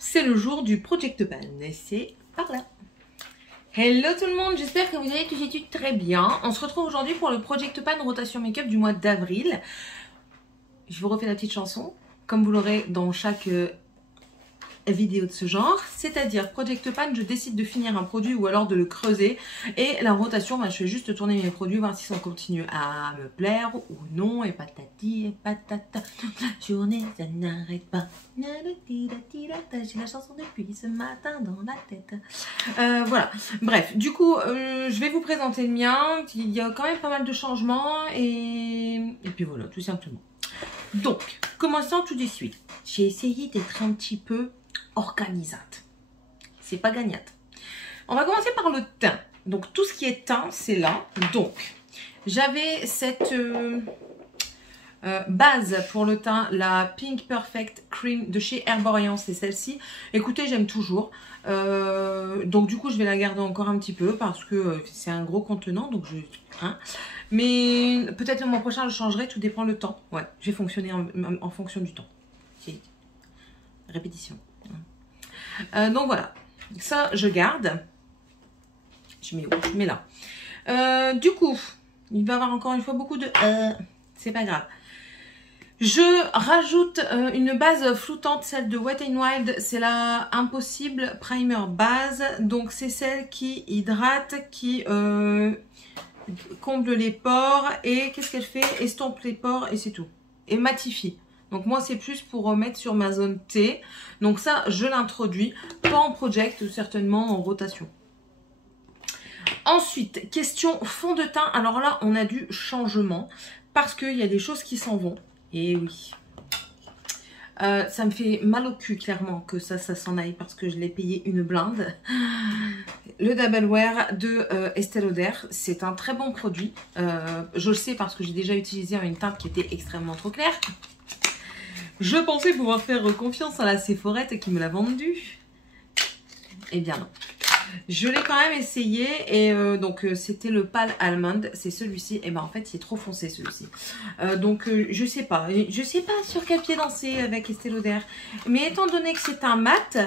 c'est le jour du Project Pan et c'est par là. Hello tout le monde, j'espère que vous allez tous et toutes très bien. On se retrouve aujourd'hui pour le Project Pan rotation make-up du mois d'avril. Je vous refais la petite chanson, comme vous l'aurez dans chaque vidéo de ce genre, c'est-à-dire Project Pan, je décide de finir un produit ou alors de le creuser, et la rotation, je fais juste tourner mes produits, voir si ça continue à me plaire ou non, et patati et patata, journée ça n'arrête pas, j'ai la chanson depuis ce matin dans la tête. Voilà, bref, du coup je vais vous présenter le mien, il y a quand même pas mal de changements, et puis voilà, tout simplement. Donc, commençons tout de suite. J'ai essayé d'être un petit peu organisate. C'est pas gagnate. On va commencer par le teint. Donc, tout ce qui est teint, c'est là. Donc, j'avais cette base pour le teint, la Pink Perfect Cream de chez Herborian, c'est celle-ci. Écoutez, j'aime toujours. Donc, du coup, je vais la garder encore un petit peu parce que c'est un gros contenant. Donc, mais peut-être le mois prochain, je changerai, tout dépend le temps. Ouais, je vais fonctionner en fonction du temps. Répétition. Donc voilà, ça je garde. Je mets où? Je mets là. Du coup, il va y avoir encore une fois beaucoup de... c'est pas grave. Je rajoute une base floutante, celle de Wet n Wild. C'est la Impossible Primer Base. Donc c'est celle qui hydrate, qui... comble les pores et qu'est-ce qu'elle fait? Estompe les pores et c'est tout. Et matifie. Donc moi c'est plus pour remettre sur ma zone T. Donc ça je l'introduis, pas en project, certainement en rotation. Ensuite, question fond de teint. Alors là on a du changement parce qu'il y a des choses qui s'en vont. Et oui. Ça me fait mal au cul clairement que ça s'en aille parce que je l'ai payé une blinde. Le Double Wear de Estée Lauder, c'est un très bon produit. Je le sais parce que j'ai déjà utilisé une teinte qui était extrêmement trop claire. Je pensais pouvoir faire confiance à la Sephorette qui me l'a vendu. Eh bien non. Je l'ai quand même essayé et donc c'était le Pale Almond, c'est celui-ci. Et ben en fait il est trop foncé celui-ci. Donc je sais pas sur quel pied danser avec Estée Lauder. Mais étant donné que c'est un mat,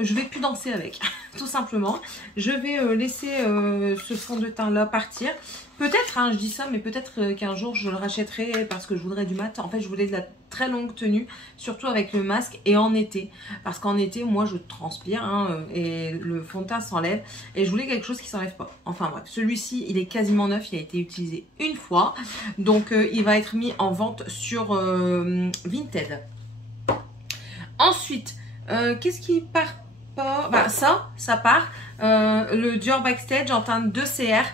je vais plus danser avec, tout simplement. Je vais laisser ce fond de teint là partir. Peut-être, hein, je dis ça, mais peut-être qu'un jour je le rachèterai parce que je voudrais du mat. En fait, je voulais de la très longue tenue, surtout avec le masque et en été. Parce qu'en été, moi, je transpire hein, et le fond de teint s'enlève. Et je voulais quelque chose qui ne s'enlève pas. Enfin bref, celui-ci, il est quasiment neuf. Il a été utilisé une fois. Donc, il va être mis en vente sur Vinted. Ensuite, qu'est-ce qui part pas? Bah, ça part. Le Dior Backstage en teinte 2CR.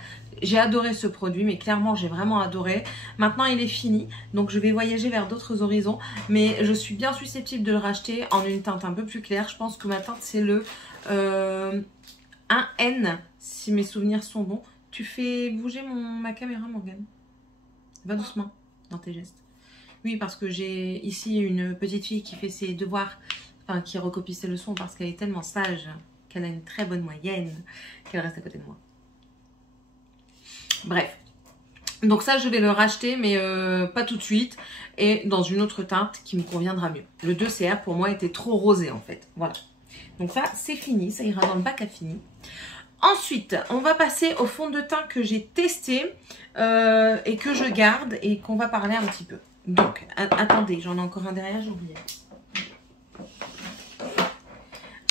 J'ai adoré ce produit, mais clairement j'ai vraiment adoré. Maintenant il est fini, donc je vais voyager vers d'autres horizons. Mais je suis bien susceptible de le racheter en une teinte un peu plus claire. Je pense que ma teinte c'est le 1N, si mes souvenirs sont bons. Tu fais bouger ma caméra Morgane. Va doucement dans tes gestes. Oui, parce que j'ai ici une petite fille qui fait ses devoirs, enfin qui recopie ses leçons parce qu'elle est tellement sage, qu'elle a une très bonne moyenne, qu'elle reste à côté de moi. Bref, donc ça je vais le racheter mais pas tout de suite et dans une autre teinte qui me conviendra mieux. Le 2CR pour moi était trop rosé en fait, voilà. Donc ça c'est fini, ça ira dans le bac à fini. Ensuite on va passer au fond de teint que j'ai testé et que je garde et qu'on va parler un petit peu. Donc attendez, j'en ai encore un derrière, j'ai oublié.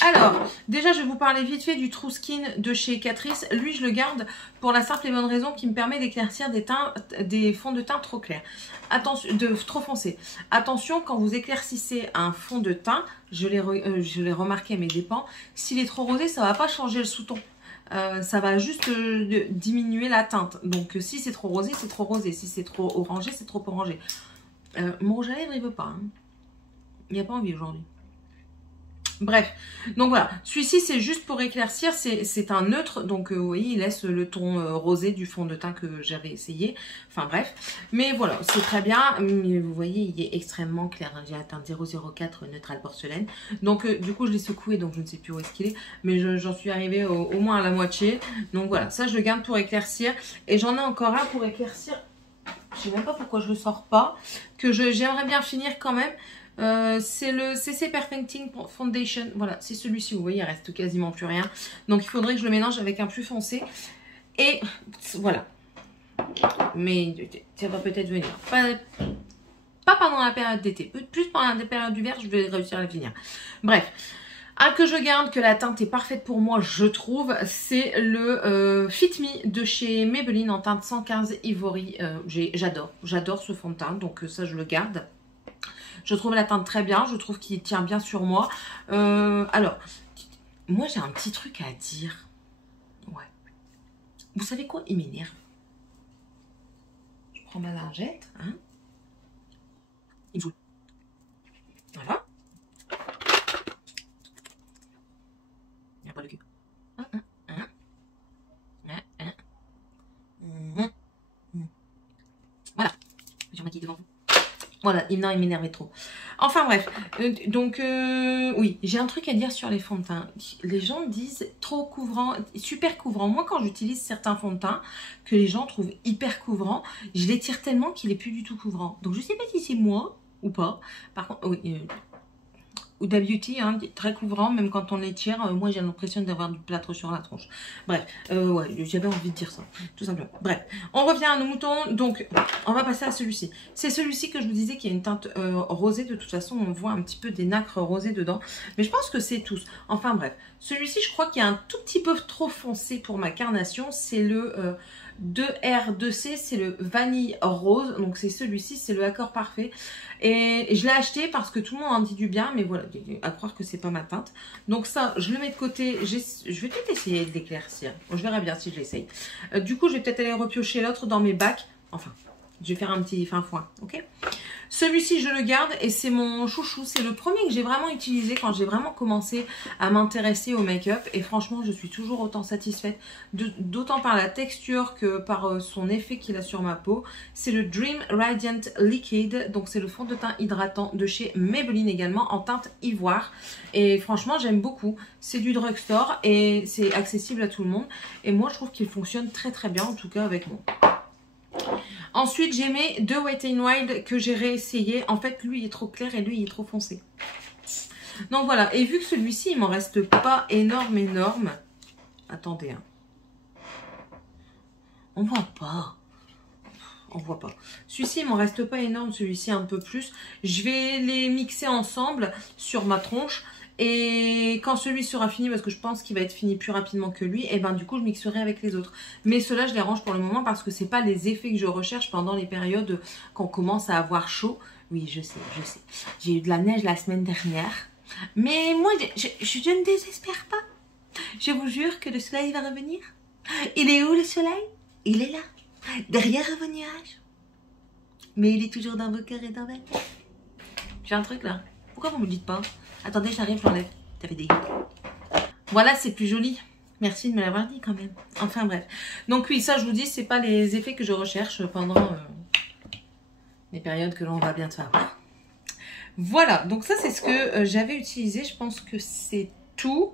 Alors, déjà, je vais vous parler vite fait du True Skin de chez Catrice. Lui, je le garde pour la simple et bonne raison qu'il me permet d'éclaircir des fonds de teint trop clairs. Attention, trop foncés. Attention, quand vous éclaircissez un fond de teint, je l'ai remarqué à mes dépens, s'il est trop rosé, ça ne va pas changer le sous-ton. Ça va juste diminuer la teinte. Donc, si c'est trop rosé, c'est trop rosé. Si c'est trop orangé, c'est trop orangé. Mon rouge à lèvres, il ne veut pas. Hein. Il n'y a pas envie aujourd'hui. Bref, donc voilà, celui-ci c'est juste pour éclaircir, c'est un neutre, donc vous voyez il laisse le ton rosé du fond de teint que j'avais essayé, enfin bref, mais voilà, c'est très bien, mais vous voyez il est extrêmement clair, hein. J'ai atteint 004 neutral porcelaine, donc du coup je l'ai secoué, donc je ne sais plus où est-ce qu'il est, mais j'en suis arrivée au moins à la moitié, donc voilà, ça je le garde pour éclaircir, et j'en ai encore un pour éclaircir, je sais même pas pourquoi je le sors pas, que j'aimerais bien finir quand même. C'est le CC Perfecting Foundation. Voilà, c'est celui-ci. Vous voyez, il reste quasiment plus rien. Donc, il faudrait que je le mélange avec un plus foncé. Et voilà. Mais ça va peut-être venir. Pas pendant la période d'été. Plus pendant la période d'hiver, je vais réussir à la finir. Bref. Un que je garde, que la teinte est parfaite pour moi, je trouve, c'est le Fit Me de chez Maybelline en teinte 115 Ivory. J'adore ce fond de teint, donc ça je le garde. Je trouve la teinte très bien, je trouve qu'il tient bien sur moi. Alors, moi j'ai un petit truc à dire. Ouais. Vous savez quoi? Il m'énerve. Je prends ma lingette, hein. Il joue. Voilà. Il n'y a pas le cul. Voilà. Je remettre devant vous. Voilà, il m'énervait trop. Enfin bref, oui, j'ai un truc à dire sur les fonds de teint. Les gens disent trop couvrant, super couvrant. Moi, quand j'utilise certains fonds de teint que les gens trouvent hyper couvrant, je les tire tellement qu'il est plus du tout couvrant. Donc je sais pas si c'est moi ou pas. Par contre, oui, ou de la beauty, hein, très couvrant, même quand on les tire. Moi, j'ai l'impression d'avoir du plâtre sur la tronche. Bref, ouais, j'avais envie de dire ça, tout simplement. Bref, on revient à nos moutons. Donc, on va passer à celui-ci. C'est celui-ci que je vous disais qui a une teinte rosée. De toute façon, on voit un petit peu des nacres rosées dedans. Mais je pense que c'est tous. Enfin, bref. Celui-ci, je crois qu'il est un tout petit peu trop foncé pour ma carnation. C'est le 2R2C, c'est le vanille rose. Donc, c'est celui-ci, c'est le accord parfait. Et je l'ai acheté parce que tout le monde en dit du bien, mais voilà, à croire que c'est pas ma teinte. Donc ça, je le mets de côté. Je vais peut-être essayer de l'éclaircir. Je verrai bien si je l'essaye. Du coup, je vais peut-être aller repiocher l'autre dans mes bacs. Enfin, je vais faire un petit fin foin, ok? Celui-ci, je le garde et c'est mon chouchou. C'est le premier que j'ai vraiment utilisé quand j'ai vraiment commencé à m'intéresser au make-up. Et franchement, je suis toujours autant satisfaite, d'autant par la texture que par son effet qu'il a sur ma peau. C'est le Dream Radiant Liquid. Donc, c'est le fond de teint hydratant de chez Maybelline également en teinte ivoire. Et franchement, j'aime beaucoup. C'est du drugstore et c'est accessible à tout le monde. Et moi, je trouve qu'il fonctionne très très bien, en tout cas avec moi. Ensuite, j'ai mes deux Wet n Wild que j'ai réessayé. En fait, lui, il est trop clair et lui, il est trop foncé. Donc voilà. Et vu que celui-ci, il m'en reste pas énorme. Attendez. Hein. On voit pas. On voit pas. Celui-ci, il m'en reste pas énorme. Celui-ci, un peu plus. Je vais les mixer ensemble sur ma tronche. Et quand celui sera fini, parce que je pense qu'il va être fini plus rapidement que lui, et ben du coup je mixerai avec les autres. Mais ceux-là je les range pour le moment parce que c'est pas les effets que je recherche pendant les périodes quand on commence à avoir chaud. Oui, je sais. J'ai eu de la neige la semaine dernière. Mais moi, je ne désespère pas. Je vous jure que le soleil va revenir. Il est où le soleil? Il est là, derrière vos nuages. Mais il est toujours dans vos cœurs et dans ma tête. J'ai un truc là. Pourquoi vous me dites pas? Attendez, j'arrive, j'enlève. Ça fait des... Voilà, c'est plus joli. Merci de me l'avoir dit quand même. Enfin bref. Donc oui, ça je vous dis, c'est pas les effets que je recherche pendant les périodes que l'on va bientôt avoir. Voilà, donc ça c'est ce que j'avais utilisé. Je pense que c'est tout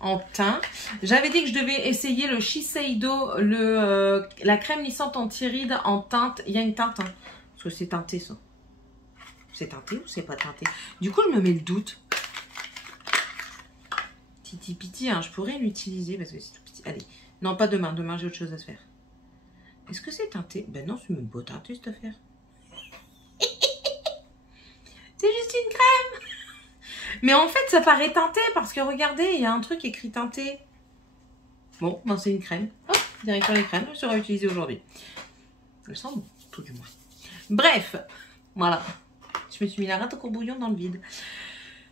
en teint. J'avais dit que je devais essayer le Shiseido, la crème lissante anti-rides en teinte. Il y a une teinte, hein, parce que c'est teinté ça. C'est teinté ou c'est pas teinté? Du coup, je me mets le doute. Titi piti, hein, je pourrais l'utiliser parce que c'est tout petit. Allez, non, pas demain. Demain, j'ai autre chose à se faire. Est-ce que c'est teinté? Ben non, c'est même pas teinté cette affaire. C'est juste une crème. Mais en fait, ça paraît teinté parce que regardez, il y a un truc écrit teinté. Bon, ben c'est une crème. Hop, direction les crèmes, je serai utilisée aujourd'hui. Je le sens bon, tout du moins. Bref, voilà. Je me suis mis la rate au courbouillon dans le vide.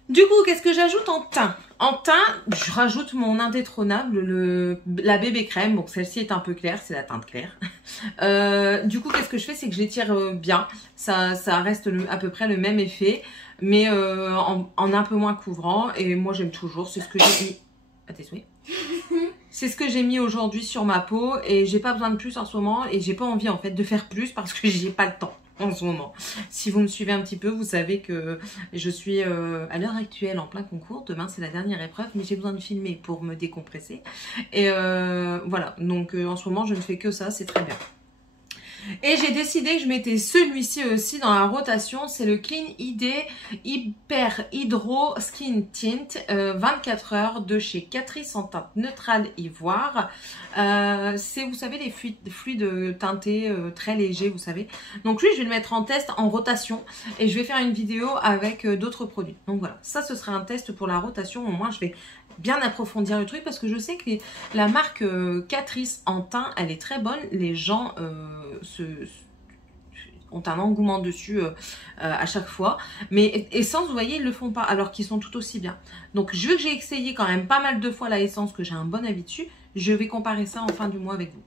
Du coup, qu'est-ce que j'ajoute en teint? En teint, je rajoute mon indétrônable, la bébé crème. Bon, celle-ci est un peu claire, c'est la teinte claire. Du coup, qu'est-ce que je fais? C'est que je l'étire bien. Ça reste à peu près le même effet, mais en un peu moins couvrant. Et moi, j'aime toujours. C'est ce que j'ai mis. À tes souhaits. C'est ce que j'ai mis aujourd'hui sur ma peau. Et j'ai pas besoin de plus en ce moment. Et j'ai pas envie, en fait, de faire plus parce que j'ai pas le temps en ce moment. Si vous me suivez un petit peu, vous savez que je suis à l'heure actuelle en plein concours. Demain, c'est la dernière épreuve, mais j'ai besoin de filmer pour me décompresser. Et voilà, donc en ce moment, je ne fais que ça, c'est très bien. Et j'ai décidé que je mettais celui-ci aussi dans la rotation. C'est le Clean ID Hyper Hydro Skin Tint 24 heures de chez Catrice en teinte neutrale ivoire. C'est, vous savez, les fluides teintés très légers, vous savez. Donc lui, je vais le mettre en test en rotation et je vais faire une vidéo avec d'autres produits. Donc voilà, ça ce sera un test pour la rotation. Au moins, je vais bien approfondir le truc parce que je sais que la marque Catrice en teint, elle est très bonne. Les gens ont un engouement dessus à chaque fois. Mais Essence, vous voyez, ils le font pas alors qu'ils sont tout aussi bien. Donc, vu que j'ai essayé quand même pas mal de fois la Essence, que j'ai un bon avis dessus, je vais comparer ça en fin du mois avec vous.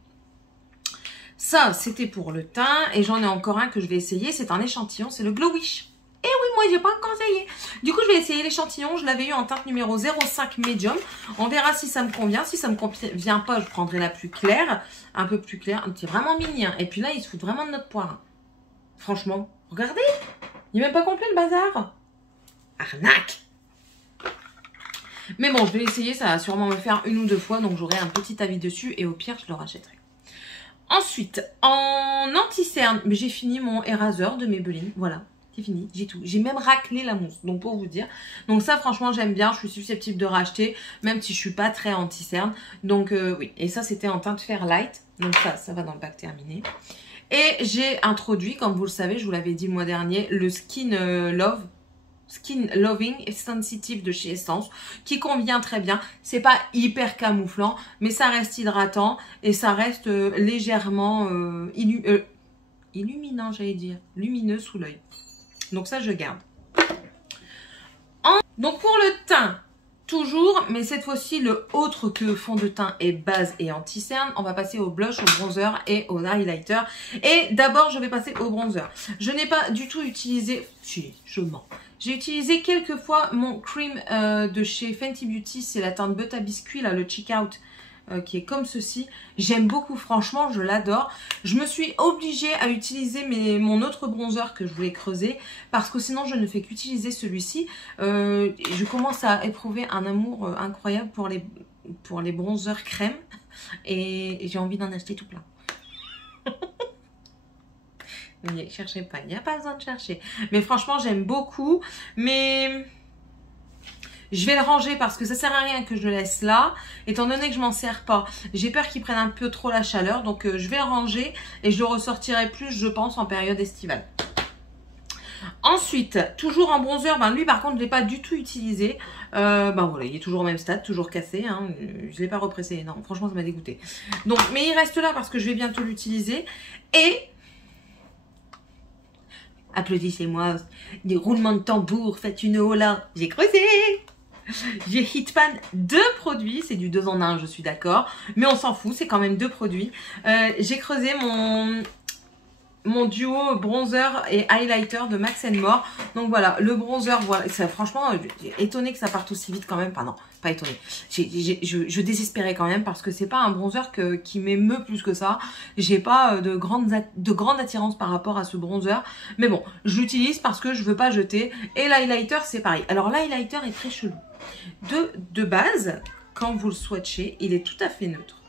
Ça, c'était pour le teint. Et j'en ai encore un que je vais essayer. C'est un échantillon, c'est le Glow Wish. Et oui, moi, j'ai pas encore essayé. Du coup, je vais essayer l'échantillon. Je l'avais eu en teinte numéro 05 Medium. On verra si ça me convient. Si ça me convient pas, je prendrai la plus claire. Un peu plus claire. C'est vraiment mignon. Et puis là, il se fout vraiment de notre poire. Franchement, regardez. Il n'est même pas complet, le bazar. Arnaque. Mais bon, je vais essayer. Ça va sûrement me faire une ou deux fois. Donc, j'aurai un petit avis dessus. Et au pire, je le rachèterai. Ensuite, en anti-cerne, j'ai fini mon éraseur de Maybelline. Voilà. C'est fini, j'ai tout. J'ai même raclé la mousse, donc pour vous dire. Donc ça, franchement, j'aime bien. Je suis susceptible de racheter, même si je suis pas très anti-cerne. Donc oui, et ça, c'était en teinte Fairlight. Donc ça va dans le pack terminé. Et j'ai introduit, comme vous le savez, je vous l'avais dit le mois dernier, le Skin Loving et Sensitive de chez Essence, qui convient très bien. C'est pas hyper camouflant, mais ça reste hydratant et ça reste légèrement illuminant, j'allais dire, lumineux sous l'œil. Donc ça, je garde. Donc pour le teint, toujours, mais cette fois-ci, le autre que fond de teint et base et anti-cerne, on va passer au blush, au bronzer et au highlighter. Et d'abord, je vais passer au bronzer. Je n'ai pas du tout utilisé... Si, je mens. J'ai utilisé quelques fois mon cream de chez Fenty Beauty. C'est la teinte Butter Biscuit, là, le Check Out. Qui est comme ceci. J'aime beaucoup, franchement, je l'adore. Je me suis obligée à utiliser mon autre bronzer que je voulais creuser parce que sinon je ne fais qu'utiliser celui-ci. Je commence à éprouver un amour incroyable pour les bronzers crème et j'ai envie d'en acheter tout plein. Ne cherchez pas, il n'y a pas besoin de chercher. Mais franchement, j'aime beaucoup. Mais... je vais le ranger parce que ça sert à rien que je le laisse là. Étant donné que je m'en sers pas, j'ai peur qu'il prenne un peu trop la chaleur. Donc je vais le ranger et je le ressortirai plus, je pense, en période estivale. Ensuite, toujours en bronzer, lui par contre je ne l'ai pas du tout utilisé. Voilà, il est toujours au même stade, toujours cassé. Hein. Je ne l'ai pas repressé, non, franchement ça m'a dégoûté. Donc, mais il reste là parce que je vais bientôt l'utiliser. Et... applaudissez-moi, des roulements de tambour, faites une hola, j'ai creusé. J'ai Hitpan 2 produits, c'est du 2 en 1, je suis d'accord, mais on s'en fout, c'est quand même 2 produits. J'ai creusé mon duo bronzer et highlighter de Max & More. Donc voilà, le bronzer, voilà, franchement, étonnée que ça parte aussi vite quand même. Enfin non, pas étonnée. Je désespérais quand même parce que c'est pas un bronzer qui m'émeut plus que ça. J'ai pas de grande attirance par rapport à ce bronzer. Mais bon, je l'utilise parce que je veux pas jeter. Et l'highlighter, c'est pareil. Alors l'highlighter est très chelou. De base, quand vous le swatchez, il est tout à fait neutre.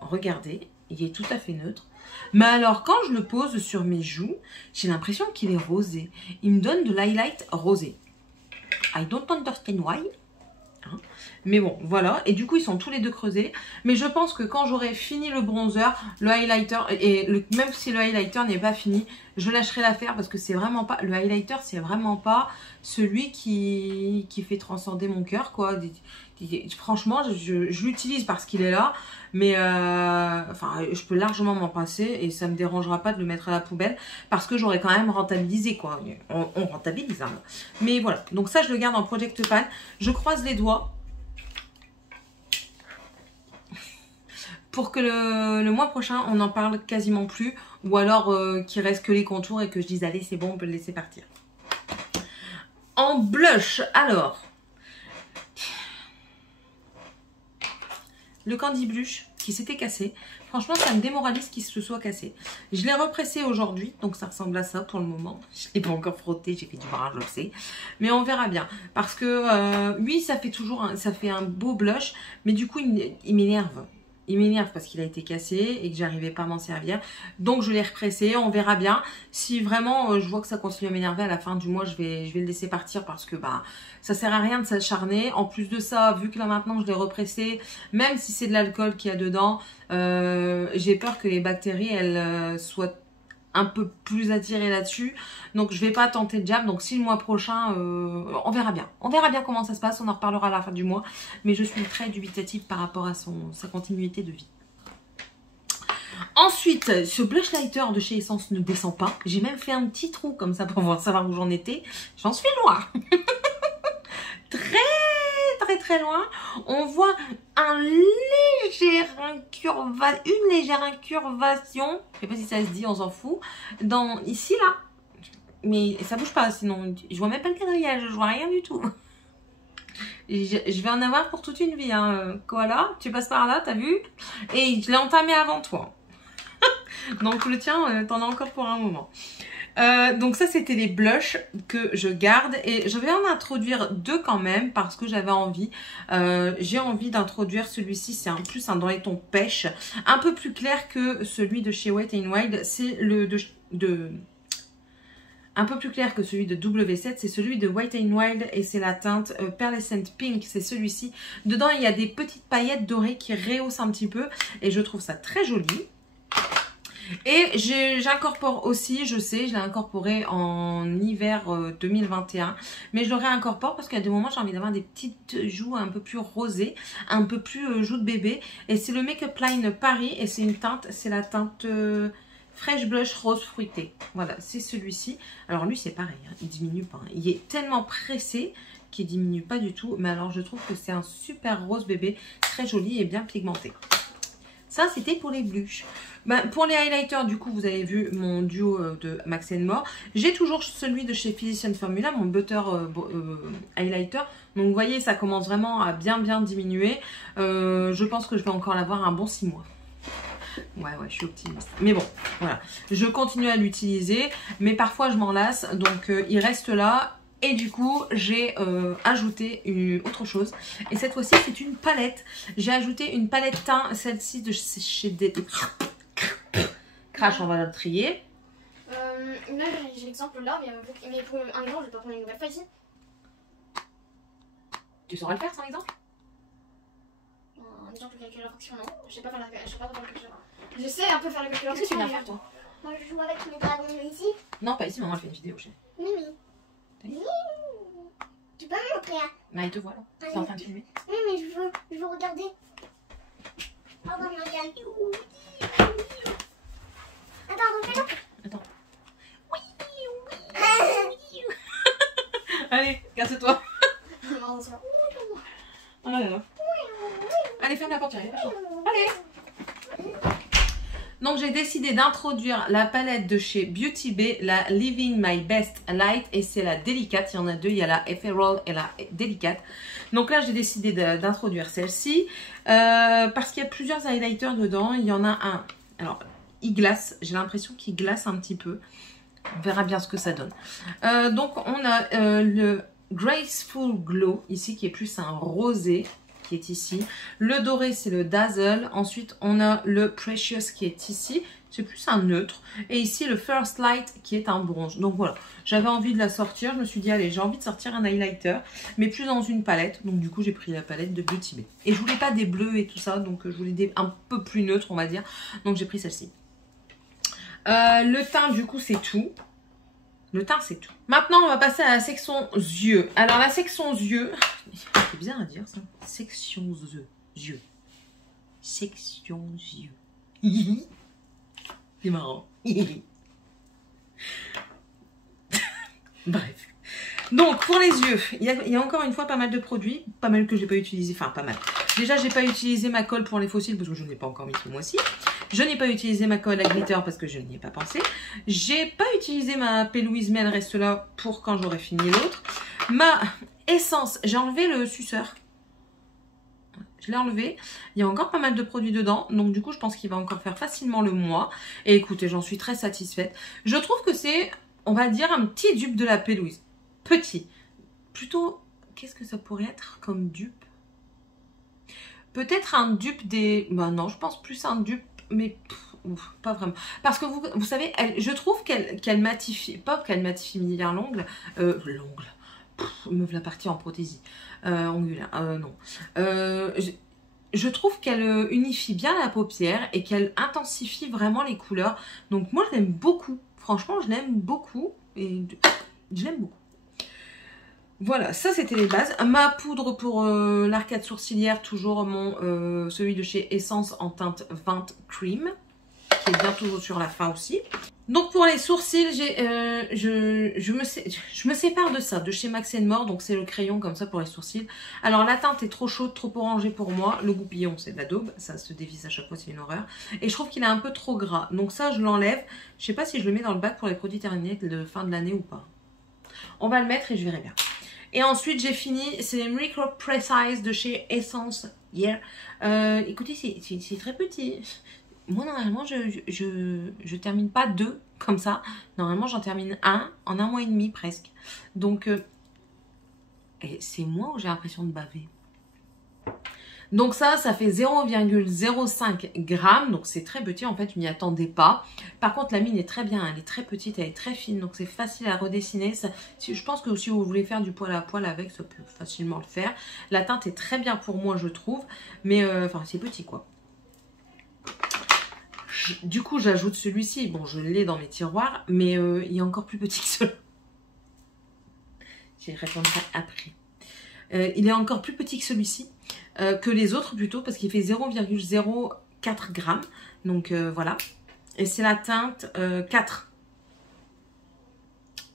Regardez, il est tout à fait neutre. Mais alors, quand je le pose sur mes joues, j'ai l'impression qu'il est rosé. Il me donne de l'highlight rosé. I don't understand why. Hein, mais bon, voilà. Et du coup, ils sont tous les deux creusés. Mais je pense que quand j'aurai fini le bronzer, le highlighter, même si le highlighter n'est pas fini, je lâcherai l'affaire parce que c'est vraiment pas... le highlighter, c'est vraiment pas celui qui fait transcender mon cœur, quoi. Franchement, je l'utilise parce qu'il est là, mais je peux largement m'en passer et ça me dérangera pas de le mettre à la poubelle parce que j'aurais quand même rentabilisé, quoi. On rentabilise, hein. Mais voilà, donc ça je le garde en Project Pan. Je croise les doigts pour que le mois prochain on n'en parle quasiment plus, ou alors qu'il reste que les contours et que je dise allez c'est bon, on peut le laisser partir. En blush, alors le Candy Blush qui s'était cassé. Franchement, ça me démoralise qu'il se soit cassé. Je l'ai repressé aujourd'hui, donc ça ressemble à ça pour le moment. Je ne l'ai pas encore frotté, j'ai fait du barrage, je le sais. Mais on verra bien. Parce que, oui, ça fait un beau blush, mais du coup, il m'énerve. il m'énerve parce qu'il a été cassé et que j'arrivais pas à m'en servir. Donc je l'ai repressé, on verra bien. Si vraiment je vois que ça continue à m'énerver à la fin du mois, je vais le laisser partir parce que bah ça sert à rien de s'acharner. En plus de ça, vu que là maintenant je l'ai repressé, même si c'est de l'alcool qu'il y a dedans, j'ai peur que les bactéries elles soient un peu plus attirées là-dessus. Donc je vais pas tenter le jam. Donc si le mois prochain, on verra bien. On verra bien comment ça se passe, on en reparlera à la fin du mois. Mais je suis très dubitative par rapport à sa continuité de vie. Ensuite, ce blush lighter de chez Essence ne descend pas. J'ai même fait un petit trou comme ça pour savoir où j'en étais. J'en suis loin. Très loin. On voit une légère incurvation. Je sais pas si ça se dit, on s'en fout. Ici là. Mais ça bouge pas, sinon je vois même pas le quadrillage, je vois rien du tout. Je vais en avoir pour toute une vie, hein. Koala, tu passes par là, t'as vu? Et je l'ai entamé avant toi. Donc le tien, t'en as encore pour un moment. Donc ça, c'était les blushs que je garde. Et je vais en introduire deux quand même parce que j'avais envie. J'ai envie d'introduire celui-ci, c'est en plus un dans les tons pêche. Un peu plus clair que celui de chez Wet n Wild. C'est le un peu plus clair que celui de W7, c'est celui de Wet n Wild et c'est la teinte Pearlescent Pink, c'est celui-ci. Dedans, il y a des petites paillettes dorées qui rehaussent un petit peu et je trouve ça très joli. Et j'incorpore aussi, je sais, je l'ai incorporé en hiver 2021, mais je le réincorpore parce qu'à des moments j'ai envie d'avoir des petites joues un peu plus rosées, un peu plus joues de bébé. Et c'est le Make Up Line Paris et c'est une teinte, c'est la teinte Fresh Blush Rose Fruité. Voilà, c'est celui-ci. Alors lui c'est pareil, hein, il diminue pas. Hein. Il est tellement pressé qu'il diminue pas du tout, mais alors je trouve que c'est un super rose bébé, très joli et bien pigmenté. Ça, c'était pour les blushs. Ben, pour les highlighters, du coup, vous avez vu mon duo de Max & More. J'ai toujours celui de chez Physician Formula, mon Butter Highlighter. Donc, vous voyez, ça commence vraiment à bien diminuer. Je pense que je vais encore l'avoir un bon 6 mois. Ouais, je suis optimiste. Mais bon, voilà. Je continue à l'utiliser, mais parfois, je m'en lasse. Donc, il reste là. Et du coup, j'ai ajouté autre chose. Et cette fois-ci, c'est une palette. J'ai ajouté une palette teint, celle-ci de chez Crash, on va la trier. Là, j'ai l'exemple là, mais pour un exemple, je vais pas prendre une nouvelle fois ici. Tu sauras le faire, sans exemple? Un exemple de calcul fraction, non. Je sais pas faire le calcul. Je sais un peu faire le calcul. Qu'est-ce que tu viens faire, toi? Moi, je joue avec mes dragons ici. Non, pas ici, maman, elle fait une vidéo chez. Oui. Tu peux me montrer, hein? Bah, il te voit là. Tu es en train de filmer. Oui, mais je veux regarder. Pardon, regarde. Attends, refais-le. Attends. Oui. Allez, casse-toi. Allez, ferme la porte. Allez. Donc, j'ai décidé d'introduire la palette de chez Beauty Bay, la Living My Best Light, et c'est la délicate. Il y en a deux, il y a la Ethereal et la délicate. Donc là, j'ai décidé d'introduire celle-ci parce qu'il y a plusieurs highlighters dedans. Il y en a un, alors, il glace. J'ai l'impression qu'il glace un petit peu. On verra bien ce que ça donne. Donc, on a le Graceful Glow, ici, qui est plus un rosé, qui est ici. Le doré, c'est le Dazzle. Ensuite, on a le Precious qui est ici. C'est plus un neutre. Et ici, le First Light qui est un bronze. Donc voilà, j'avais envie de la sortir. Je me suis dit, allez, j'ai envie de sortir un highlighter, mais plus dans une palette. Donc du coup, j'ai pris la palette de Beauty Bay. Et je voulais pas des bleus et tout ça, donc je voulais des un peu plus neutres, on va dire. Donc j'ai pris celle-ci. Le teint, du coup, c'est tout. Le teint, c'est tout. Maintenant, on va passer à la section yeux. Alors, la section yeux... C'est bizarre à dire, ça. Section yeux. Section yeux. C'est marrant. Bref. Donc, pour les yeux, il y a encore une fois pas mal de produits. Pas mal que j'ai pas utilisé. Enfin, pas mal. Déjà, j'ai pas utilisé ma colle pour les fossiles parce que je ne l'ai pas encore mis ce mois-ci. Je n'ai pas utilisé ma colle à glitter parce que je n'y ai pas pensé. J'ai pas utilisé ma P-Louise, mais elle reste là pour quand j'aurai fini l'autre. Ma essence, j'ai enlevé le suceur. Je l'ai enlevé. Il y a encore pas mal de produits dedans. Donc du coup, je pense qu'il va encore faire facilement le mois. Et écoutez, j'en suis très satisfaite. Je trouve que c'est, on va dire, un petit dupe de la P-Louise. Petit. Plutôt, qu'est-ce que ça pourrait être comme dupe? peut-être un dupe des... Bah non, je pense plus un dupe, mais pas vraiment. Parce que vous savez, je trouve qu'elle matifie, pas qu'elle matifie bien l'ongle, me voilà partie en prothésie, ongulaire, non. Je trouve qu'elle unifie bien la paupière et qu'elle intensifie vraiment les couleurs. Donc moi, je l'aime beaucoup. Franchement, je l'aime beaucoup. Et je l'aime beaucoup. Voilà, ça c'était les bases. Ma poudre pour l'arcade sourcilière, toujours celui de chez Essence en teinte 20 Cream, qui est bien toujours sur la fin aussi. Donc pour les sourcils, je me sépare de ça, de chez Max More, donc c'est le crayon comme ça pour les sourcils. Alors la teinte est trop chaude, trop orangée pour moi. Le goupillon c'est de la daube, ça se dévisse à chaque fois, c'est une horreur. Et je trouve qu'il est un peu trop gras, donc ça je l'enlève. Je sais pas si je le mets dans le bac pour les produits terminés de fin de l'année ou pas. On va le mettre et je verrai bien. Et ensuite j'ai fini, c'est Micro Precise de chez Essence Here. Écoutez, c'est très petit. Moi, normalement, je termine pas 2 comme ça. Normalement, j'en termine 1 en 1 mois et demi presque. Donc, c'est moi où j'ai l'impression de baver. Donc ça fait 0,05 grammes. Donc, c'est très petit. En fait, je m'y attendais pas. Par contre, la mine est très bien. Elle est très petite. Elle est très fine. Donc, c'est facile à redessiner. Je pense que si vous voulez faire du poil à poil avec, ça peut facilement le faire. La teinte est très bien pour moi, je trouve. Mais, enfin, c'est petit, quoi. Du coup, j'ajoute celui-ci. Bon, je l'ai dans mes tiroirs, mais il est encore plus petit que celui-là. J'y répondrai après. Il est encore plus petit que celui-ci, que les autres plutôt, parce qu'il fait 0,04 grammes. Donc, voilà. Et c'est la teinte 4.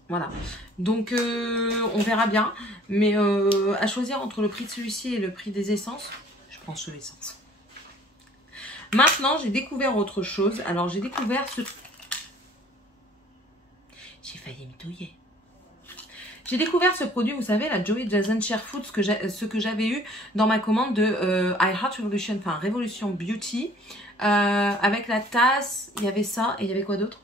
Voilà. Donc, on verra bien. Mais à choisir entre le prix de celui-ci et le prix des essences, je prends celui essence. Maintenant, j'ai découvert autre chose. Alors, j'ai découvert ce... J'ai failli me touiller. J'ai découvert ce produit, vous savez, la Joey Jason Sherfoot, ce que j'avais eu dans ma commande de I Heart Revolution, enfin Révolution Beauty. Avec la tasse, il y avait ça et il y avait quoi d'autre?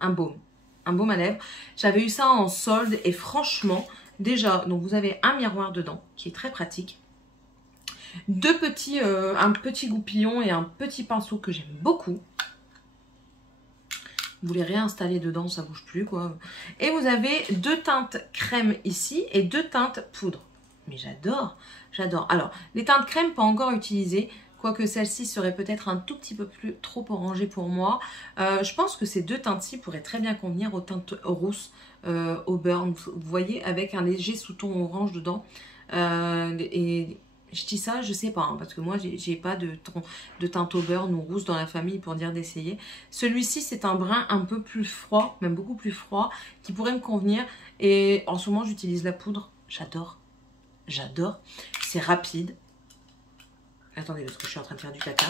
Un baume à lèvres. J'avais eu ça en solde et franchement, déjà, donc vous avez un miroir dedans qui est très pratique. Un petit goupillon et un petit pinceau que j'aime beaucoup. Vous les réinstallez dedans, ça bouge plus quoi. Et vous avez 2 teintes crème ici et 2 teintes poudre. Mais j'adore, j'adore. Alors, les teintes crème pas encore utilisées, quoique celle-ci serait peut-être un tout petit peu plus trop orangée pour moi. Je pense que ces 2 teintes-ci pourraient très bien convenir aux teintes rousses au beurre. Vous voyez, avec un léger sous-ton orange dedans. Et je dis ça, je sais pas, hein, parce que moi, j'ai pas de teinte au beurre ou rousse dans la famille pour dire d'essayer. Celui-ci, c'est un brun un peu plus froid, même beaucoup plus froid, qui pourrait me convenir. Et en ce moment, j'utilise la poudre. J'adore. J'adore. C'est rapide. Attendez, parce que je suis en train de faire du caca.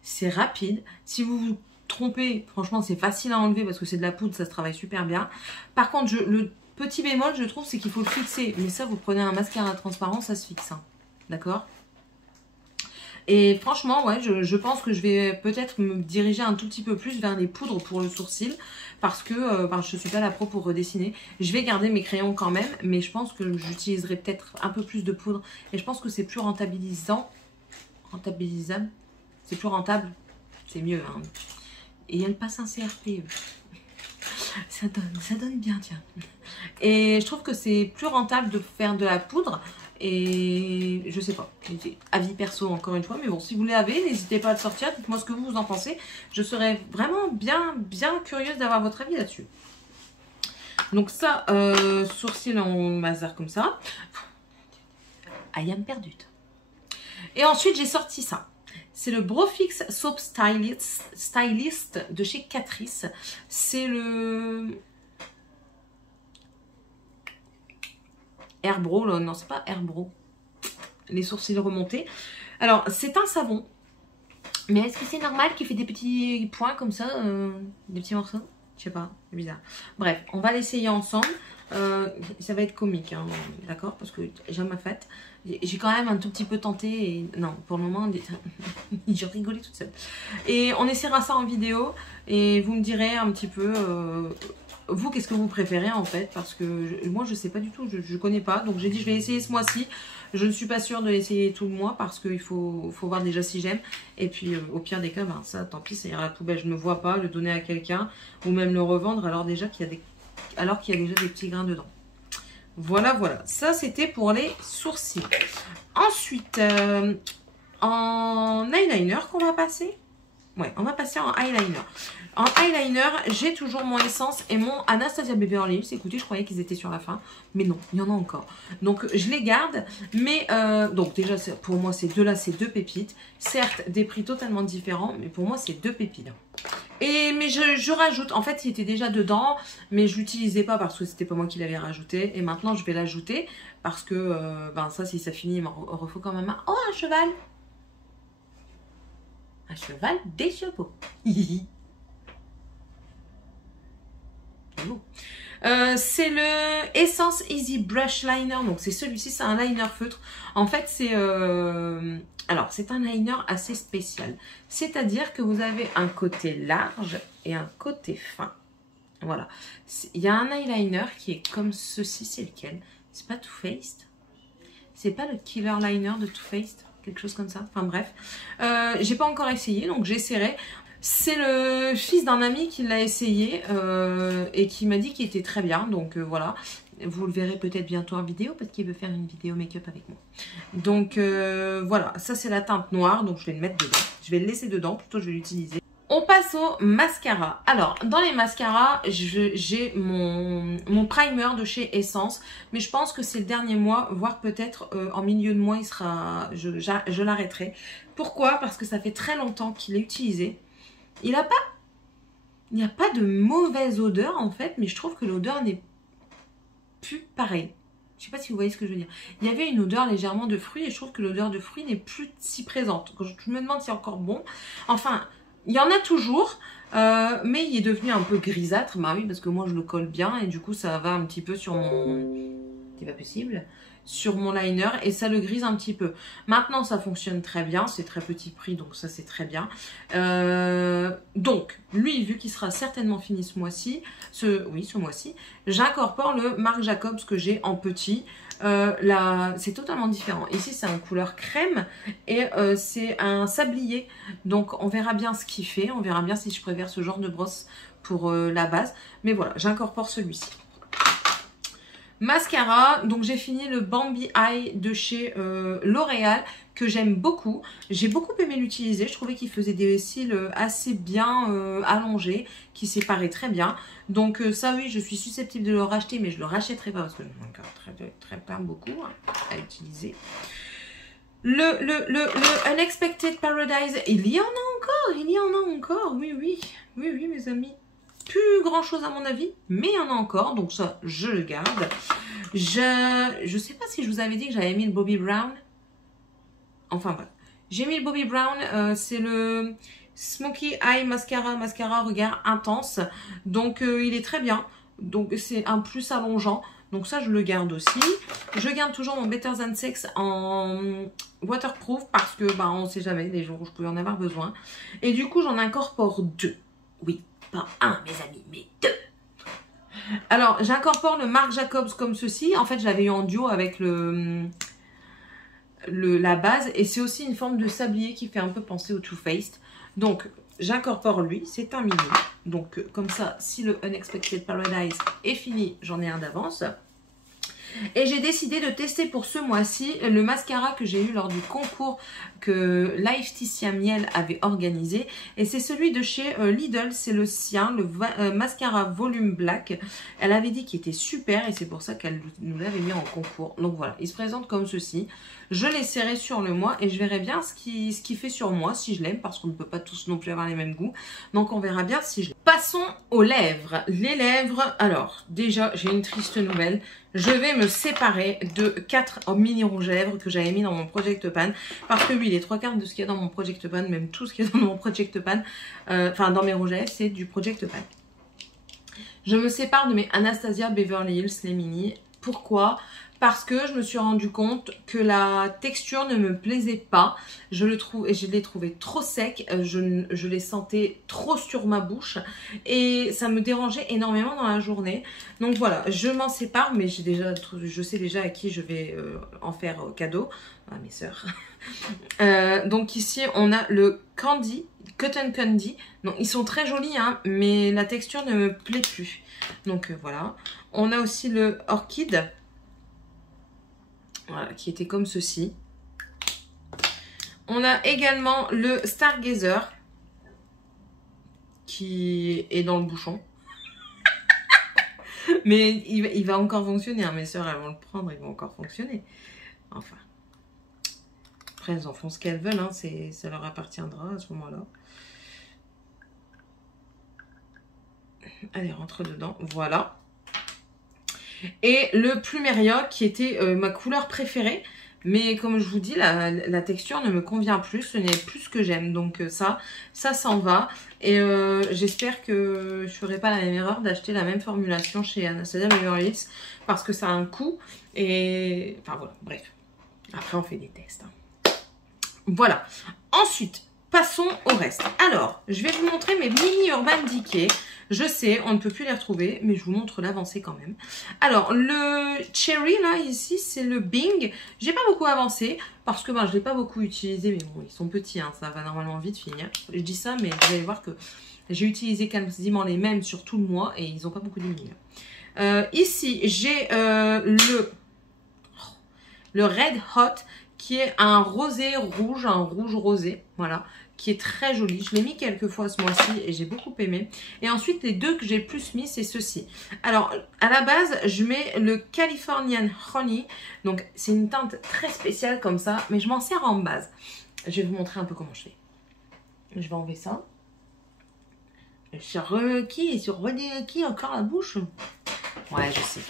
C'est rapide. Si vous vous trompez, franchement, c'est facile à enlever parce que c'est de la poudre, ça se travaille super bien. Par contre, le petit bémol, je trouve, c'est qu'il faut le fixer. Mais ça, vous prenez un mascara transparent, ça se fixe. Hein. D'accord? Et franchement, ouais, je pense que je vais peut-être me diriger un tout petit peu plus vers les poudres pour le sourcil. Parce que je ne suis pas la pro pour redessiner. Je vais garder mes crayons quand même. Mais je pense que j'utiliserai peut-être un peu plus de poudre. Et je pense que c'est plus rentabilisable. C'est plus rentable. C'est mieux. Hein. Et elle passe un CRP. Ça donne bien, tiens. Et je trouve que c'est plus rentable de faire de la poudre. Et je sais pas, avis perso encore une fois, mais bon, si vous l'avez, n'hésitez pas à le sortir, dites-moi ce que vous en pensez. Je serais vraiment bien curieuse d'avoir votre avis là-dessus. Donc ça, sourcils en bazar comme ça. I am perdue. Et ensuite, j'ai sorti ça. C'est le Brofix Soap Stylist de chez Catrice. C'est le... Airbro, non c'est pas Airbro, les sourcils remontés. Alors c'est un savon, mais est-ce que c'est normal qu'il fait des petits points comme ça, des petits morceaux? Je sais pas, c'est bizarre. Bref, on va l'essayer ensemble. Ça va être comique, hein, d'accord, parce que j'ai ma fête. J'ai quand même un tout petit peu tenté et non, pour le moment, j'ai rigolé toute seule. Et on essaiera ça en vidéo et vous me direz un petit peu vous, qu'est-ce que vous préférez en fait? Parce que moi, je sais pas du tout, je connais pas. Donc, j'ai dit, je vais essayer ce mois-ci. Je ne suis pas sûre de l'essayer tout le mois parce qu'il faut voir déjà si j'aime. Et puis, au pire des cas, ben, ça, tant pis, ça ira à la poubelle. Je ne me vois pas le donner à quelqu'un ou même le revendre alors déjà qu'il y a déjà des petits grains dedans. Voilà, voilà. Ça, c'était pour les sourcils. Ensuite, en eyeliner qu'on va passer. Ouais, on va passer en eyeliner. En eyeliner, j'ai toujours mon Essence et mon Anastasia Beverly Hills. Écoutez, je croyais qu'ils étaient sur la fin, mais non, il y en a encore. Donc, je les garde. Mais, donc déjà, pour moi, ces deux-là, c'est deux pépites. Certes, des prix totalement différents, mais pour moi, c'est deux pépites. Mais je rajoute, en fait, il était déjà dedans, mais je l'utilisais pas parce que c'était pas moi qui l'avais rajouté. Et maintenant, je vais l'ajouter parce que, ben ça, si ça finit, il m'en refaut quand même un. Oh, un cheval! Un cheval des chevaux. C'est le Essence Easy Brush Liner. Donc c'est celui-ci, c'est un liner feutre. En fait, c'est alors c'est un liner assez spécial. C'est-à-dire que vous avez un côté large et un côté fin. Voilà. Il y a un eyeliner qui est comme ceci. C'est lequel? C'est pas Too Faced? C'est pas le Killer Liner de Too Faced? Quelque chose comme ça. Enfin bref. J'ai pas encore essayé, donc j'essaierai. C'est le fils d'un ami qui l'a essayé et qui m'a dit qu'il était très bien. Donc voilà. Vous le verrez peut-être bientôt en vidéo parce qu'il veut faire une vidéo make-up avec moi. Donc voilà. Ça c'est la teinte noire. Donc je vais le mettre dedans. Je vais le laisser dedans. Plutôt je vais l'utiliser. On passe au mascara. Alors, dans les mascaras, j'ai mon primer de chez Essence. Mais je pense que c'est le dernier mois, voire peut-être en milieu de mois, je l'arrêterai. Pourquoi? Parce que ça fait très longtemps qu'il est utilisé. Il n'y a pas de mauvaise odeur en fait, mais je trouve que l'odeur n'est plus pareille. Je ne sais pas si vous voyez ce que je veux dire. Il y avait une odeur légèrement de fruits et je trouve que l'odeur de fruits n'est plus si présente. Je me demande si c'est encore bon. Enfin... Il y en a toujours, mais il est devenu un peu grisâtre. Bah oui, parce que moi, je le colle bien et du coup, ça va un petit peu sur mon... C'est pas possible. Sur mon liner et ça le grise un petit peu. Maintenant, ça fonctionne très bien. C'est très petit prix, donc ça, c'est très bien. Donc, lui, vu qu'il sera certainement fini ce mois-ci, ce mois-ci, j'incorpore le Marc Jacobs que j'ai en petit. C'est totalement différent. Ici, c'est en couleur crème et c'est un sablier. Donc, on verra bien ce qu'il fait. On verra bien si je préfère ce genre de brosse pour la base. Mais voilà, j'incorpore celui-ci. Mascara, donc j'ai fini le Bambi Eye de chez L'Oréal que j'aime beaucoup. J'ai beaucoup aimé l'utiliser. Je trouvais qu'il faisait des cils assez bien allongés, qui séparaient très bien. Donc ça oui, je suis susceptible de le racheter, mais je le rachèterai pas parce que j'en ai encore très beaucoup à utiliser. Le Unexpected Paradise, il y en a encore, oui mes amis. Plus grand chose à mon avis, mais il y en a encore, donc ça je le garde. Je sais pas si je vous avais dit que j'avais mis le Bobbi Brown. Enfin bref, j'ai mis le Bobbi Brown, c'est le Smoky Eye Mascara regard intense. Donc il est très bien, donc c'est un plus allongeant. Donc ça je le garde aussi. Je garde toujours mon Better Than Sex en waterproof parce que bah on sait jamais les jours où je peux en avoir besoin. Et du coup j'en incorpore deux, oui. Pas un, mes amis, mais deux. Alors, j'incorpore le Marc Jacobs comme ceci. En fait, je l'avais eu en duo avec la base. Et c'est aussi une forme de sablier qui fait un peu penser au Too Faced. Donc, j'incorpore lui. C'est un mini. Donc, comme ça, si le Unexpected Paradise est fini, j'en ai un d'avance. Et j'ai décidé de tester pour ce mois-ci le mascara que j'ai eu lors du concours que Laetitia Miel avait organisé. Et c'est celui de chez Lidl, c'est le sien, le mascara Volume Black. Elle avait dit qu'il était super et c'est pour ça qu'elle nous l'avait mis en concours. Donc voilà, il se présente comme ceci. Je l'essaierai sur le mois et je verrai bien ce qu'il fait sur moi, si je l'aime, parce qu'on ne peut pas tous non plus avoir les mêmes goûts. Donc on verra bien si je l'aime. Passons aux lèvres. Les lèvres, alors déjà j'ai une triste nouvelle. Je vais me séparer de 4 mini rouges à lèvres que j'avais mis dans mon Project Pan. Parce que oui, les 3/4 de ce qu'il y a dans mon Project Pan, même tout ce qu'il y a dans mon Project Pan, enfin dans mes rouges à lèvres, c'est du Project Pan. Je me sépare de mes Anastasia Beverly Hills, les mini. Pourquoi? parce que je me suis rendu compte que la texture ne me plaisait pas. Je l'ai trouvé trop sec, je les sentais trop sur ma bouche et ça me dérangeait énormément dans la journée. Donc voilà, je m'en sépare, mais je sais déjà à qui je vais en faire cadeau, à mes sœurs. Donc ici on a le Candy, Cotton Candy. Donc ils sont très jolis hein, mais la texture ne me plaît plus. Donc voilà. On a aussi le Orchid. Voilà, qui était comme ceci. On a également le Stargazer qui est dans le bouchon. Mais il va encore fonctionner. Hein. Mes soeurs, elles vont le prendre, il va encore fonctionner. Enfin. Après, elles en font ce qu'elles veulent. Hein. Ça leur appartiendra à ce moment-là. Allez, rentre dedans. Voilà. Et le Plumeria qui était ma couleur préférée. Mais comme je vous dis, la texture ne me convient plus. Ce n'est plus ce que j'aime. Donc ça s'en va. Et j'espère que je ne ferai pas la même erreur d'acheter la même formulation chez Anastasia Beverly Hills. Parce que ça a un coût. Et enfin voilà, bref. Après on fait des tests. Hein. Voilà. Ensuite, passons au reste. Alors, je vais vous montrer mes mini Urban Decay. Je sais, on ne peut plus les retrouver, mais je vous montre l'avancée quand même. Alors, le Cherry, là, ici, c'est le Bing. J'ai pas beaucoup avancé, parce que ben, je l'ai pas beaucoup utilisé, mais bon, ils sont petits, hein, ça va normalement vite finir. Je dis ça, mais vous allez voir que j'ai utilisé quasiment les mêmes sur tout le mois, et ils n'ont pas beaucoup diminué. Ici, j'ai le Red Hot, qui est un rosé rouge, un rouge rosé, voilà, qui est très joli. Je l'ai mis quelques fois ce mois-ci et j'ai beaucoup aimé. Et ensuite, les deux que j'ai le plus mis, c'est ceux-ci. Alors, à la base, je mets le Californian Honey. Donc, c'est une teinte très spéciale comme ça, mais je m'en sers en base. Je vais vous montrer un peu comment je fais. Je vais enlever ça. Sur qui encore la bouche? Ouais, je sais.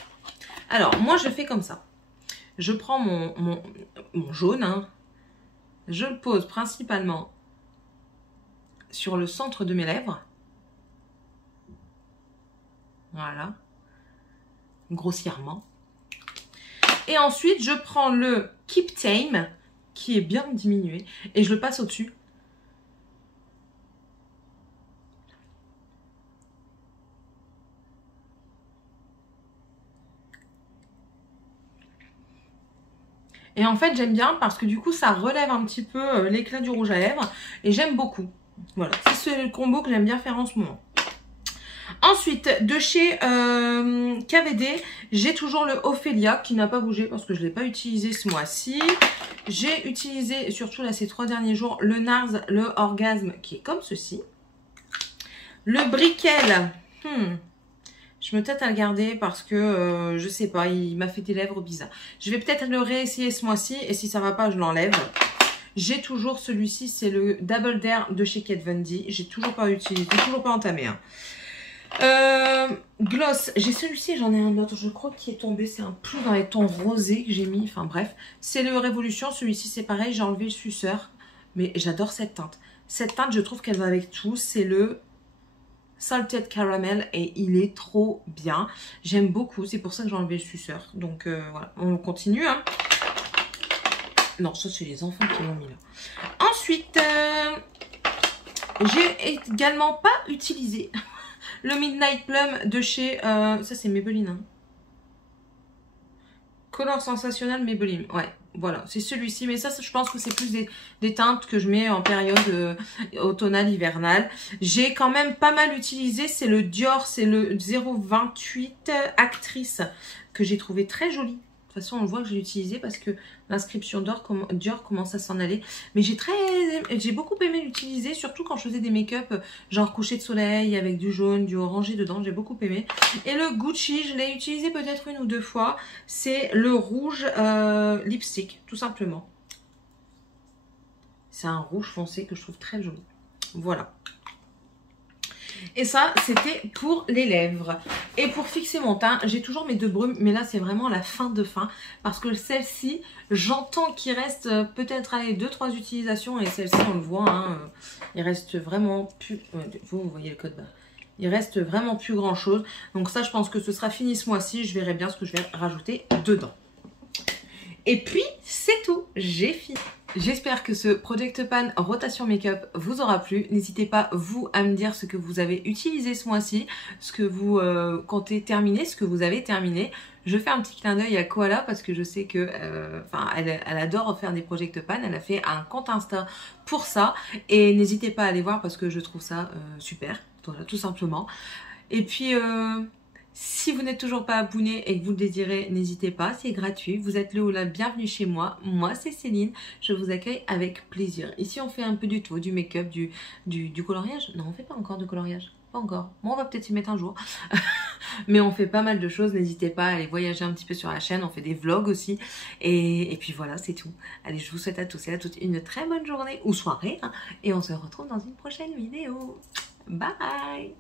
Alors, moi, je fais comme ça. Je prends mon jaune, hein. Je le pose principalement sur le centre de mes lèvres. Voilà. Grossièrement. Et ensuite, je prends le Keep Tame, qui est bien diminué, et je le passe au-dessus. Et en fait, j'aime bien parce que du coup, ça relève un petit peu l'éclat du rouge à lèvres. Et j'aime beaucoup. Voilà, c'est le combo que j'aime bien faire en ce moment. Ensuite, de chez KVD, j'ai toujours le Ophelia qui n'a pas bougé parce que je ne l'ai pas utilisé ce mois-ci. J'ai utilisé, surtout là ces 3 derniers jours, le NARS, le Orgasme qui est comme ceci. Le Brickell, je me tâte à le garder parce que, je sais pas, il m'a fait des lèvres bizarres. Je vais peut-être le réessayer ce mois-ci et si ça va pas, je l'enlève. J'ai toujours celui-ci, c'est le Double Dare de chez Kat Von D. J'ai toujours pas utilisé, toujours pas entamé. Hein. Gloss, j'ai celui-ci, j'en ai un autre, je crois qui est tombé, c'est un plus dans les tons rosés que j'ai mis, enfin bref. C'est le Révolution, celui-ci c'est pareil, j'ai enlevé le suceur, mais j'adore cette teinte. Cette teinte, je trouve qu'elle va avec tout, c'est le Salted Caramel et il est trop bien. J'aime beaucoup, c'est pour ça que j'ai enlevé le suceur. Donc voilà, on continue. Hein. Non, ça c'est les enfants qui l'ont mis là. Ensuite, j'ai également pas utilisé le Midnight Plum de chez... ça c'est Maybelline. Hein. Color Sensationnel Maybelline. Ouais, voilà, c'est celui-ci. Mais ça, je pense que c'est plus des teintes que je mets en période automnale, hivernale. J'ai quand même pas mal utilisé. C'est le Dior, c'est le 028 Actrice que j'ai trouvé très joli. De toute façon, on voit que je l'ai utilisé parce que l'inscription Dior commence à s'en aller. Mais j'ai beaucoup aimé l'utiliser, surtout quand je faisais des make-up genre coucher de soleil avec du jaune, du orangé dedans. J'ai beaucoup aimé. Et le Gucci, je l'ai utilisé peut-être 1 ou 2 fois. C'est le rouge lipstick, tout simplement. C'est un rouge foncé que je trouve très joli. Voilà. Et ça, c'était pour les lèvres. Et pour fixer mon teint, j'ai toujours mes 2 brumes. Mais là, c'est vraiment la fin de fin. Parce que celle-ci, j'entends qu'il reste peut-être 2-3 utilisations. Et celle-ci, on le voit, hein, il reste vraiment plus... Vous voyez le code barre. Il reste vraiment plus grand-chose. Donc ça, je pense que ce sera fini ce mois-ci. Je verrai bien ce que je vais rajouter dedans. Et puis, c'est tout, j'ai fini. J'espère que ce Project Pan rotation make-up vous aura plu. N'hésitez pas, vous, à me dire ce que vous avez utilisé ce mois-ci, ce que vous comptez terminer, ce que vous avez terminé. Je fais un petit clin d'œil à Koala parce que je sais que, elle adore faire des Project Pan. Elle a fait un compte Insta pour ça. Et n'hésitez pas à aller voir parce que je trouve ça super, voilà, tout simplement. Et puis... si vous n'êtes toujours pas abonné et que vous le désirez, n'hésitez pas, c'est gratuit. Vous êtes le ou la bienvenue chez moi. Moi, c'est Céline. Je vous accueille avec plaisir. Ici, on fait un peu du tout, du make-up, du coloriage. Non, on fait pas encore de coloriage. Pas encore. Bon, on va peut-être s'y mettre un jour. Mais on fait pas mal de choses. N'hésitez pas à aller voyager un petit peu sur la chaîne. On fait des vlogs aussi. Et puis voilà, c'est tout. Allez, je vous souhaite à tous et à toutes une très bonne journée ou soirée. Hein, et on se retrouve dans une prochaine vidéo. Bye!